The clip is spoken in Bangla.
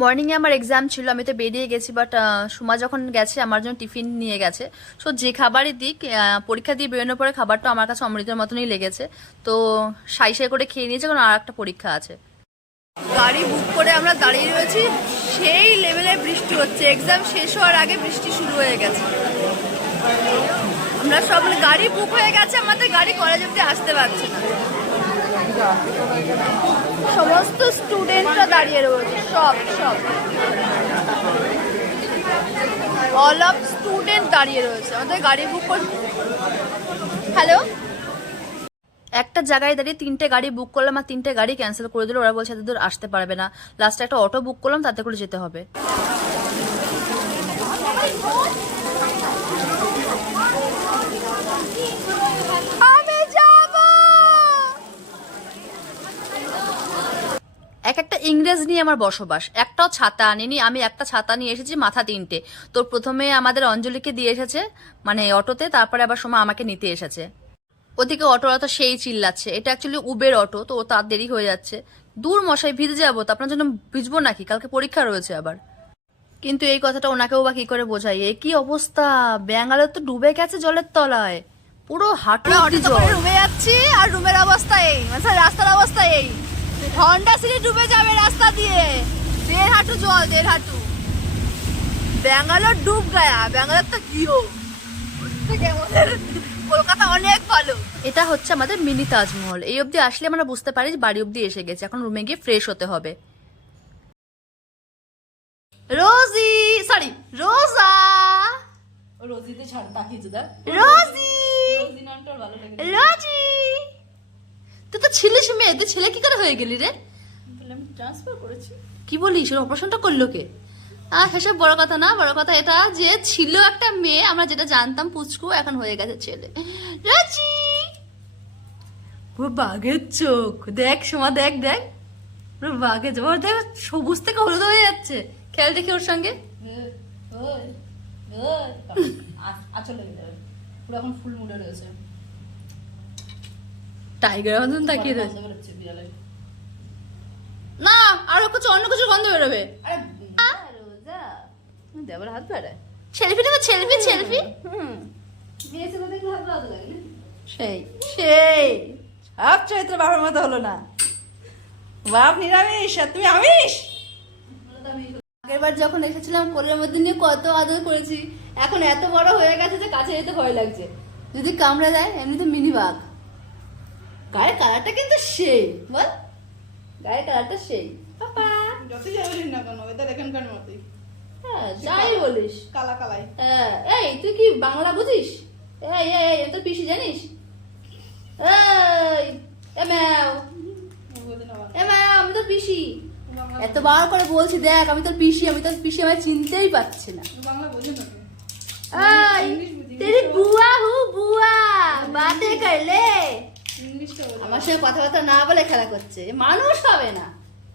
মর্নিংয়ে আমার এক্সাম ছিল, আমি তো বেরিয়ে গেছি বাট সুমা যখন গেছে, আমার জন্য টিফিন নিয়ে গেছে। সো যে খাবারই দিক পরীক্ষা দিয়ে বেরোনোর পরে খাবারটা আমার কাছে অমৃতের মতনই লেগেছে। তো, সাই সাই করে খেয়ে নিয়েছে কারণ আর একটা পরীক্ষা আছে। গাড়ি বুক করে আমরা দাঁড়িয়ে রয়েছি, সেই লেভেলে বৃষ্টি হচ্ছে। এক্সাম শেষ হওয়ার আগে বৃষ্টি শুরু হয়ে গেছে। আমরা সব গাড়ি বুক হয়ে গেছে, আমাদের গাড়ি কলেজ অব্দি আসতে পারছে না। সমস্ত স্টুডেন্টরা দাঁড়িয়ে রয়েছে, সব সব। অল অফ স্টুডেন্ট দাঁড়িয়ে রয়েছে, আমাদের গাড়ি বুক করে। হ্যালো একটা জায়গায় দাঁড়িয়ে তিনটে গাড়ি বুক করলাম আর তিনটে গাড়ি ক্যান্সেল করে দিল। ওরা বলছে দূর আসতে পারবে না। লাস্টে একটা অটো বুক করলাম, তাতে করে যেতে হবে আমি যাব এক একটা ইংরেজ নিয়ে আমার বসবাস। একটাও ছাতা আনিনি আমি একটা ছাতা নিয়ে এসেছি মাথা তিনটে। তো প্রথমে আমাদের অঞ্জলিকে দিয়ে এসেছে মানে অটোতে তারপরে আবার সময় আমাকে নিতে এসেছে। ওদিকে অটোরা তো সেই চিল্লাচ্ছে। এটা অ্যাকচুয়ালি উবের অটো তো তার দেরি হয়ে যাচ্ছে। দূর মশাই ভিজে যাব তো আপনার জন্য ভিজবো নাকি? কালকে পরীক্ষা রয়েছে আবার। কিন্তু এই কথাটা ওনাকেও বা কি করে বোঝাই? এ কি অবস্থা? ব্যাঙ্গালোর তো ডুবে গেছে জলের তলায়। পুরো হাঁটু রুমে যাচ্ছি আর রুমের অবস্থা এই মানে রাস্তার অবস্থা এই। হন্ডা সিটি ডুবে যাবে রাস্তা দিয়ে। দেড় হাঁটু জল দেড় হাঁটু। ব্যাঙ্গালোর ডুব গায়া। ব্যাঙ্গালোর তো কলকাতা অনেক ভালো। এটা হচ্ছে আমাদের মিনি তাজমহল। এই অবধি আসলে আমরা বুঝতে পারি যে বাড়ি অবধি এসে গেছে। এখন রুমে গিয়ে ফ্রেশ হতে হবে। রোজি! সরি রোজা! রোজিতে ছাড় তাকিয়েছে দেখ। রোজি! রোজি নামটা ওর ভালো লাগে রোজি তুই তো ছিলিস মেয়ে তুই ছেলে কি করে হয়ে গেলি রে আমি ট্রান্সফার করেছি কি বলিস ওর অপারেশনটা করল কে আহ সেসব বড় কথা না বড় কথা এটা যে ছিল একটা মেয়ে আমরা যেটা জানতাম পুচকু এখন হয়ে গেছে ছেলে রাজি পুরো বাঘের চোখ দেখ সোমা দেখ দেখ পুরো বাঘের চোখ ওর দেখ সবুজ থেকে হলুদ হয়ে যাচ্ছে খেয়াল দেখি ওর সঙ্গে আচলে পুরো এখন ফুল মুডে রয়েছে টাইগার মতন তাকিয়ে রয়েছে? না আরও কিছু অন্য কিছু গন্ধ বেরোবে। দেবার হাত বাড়ায়। সেলফি? সেই সেই। সব চরিত্র বাবার মতো হলো না। বাপ নিরামিষ আর তুমি আমিষ? আগের বার যখন এসেছিলাম কোলের মধ্যে নিয়ে কত আদর করেছি। এখন এত বড় হয়ে গেছে যে কাছে যেতে ভয় লাগছে। যদি কামড়া দেয় এমনি তো মিনি বাঘ গায়ের কালারটা কিন্তু সেই বল। গায়ের কালারটা সেই। না যাই বলিস। হ্যাঁ, হ্যাঁ এই তুই কি বাংলা বুঝিস? এ পিসি জানিস? আমি পিসি। করে বলছি দেখ আমি তোর পিসি আমি তোর পিসি আমার চিনতেই পারছি না। বাংলা বোঝে না বুয়া হু বুয়া বাতে করলে আমার সঙ্গে কথাবার্তা না বলে খেলা করছে এ মানুষ হবে না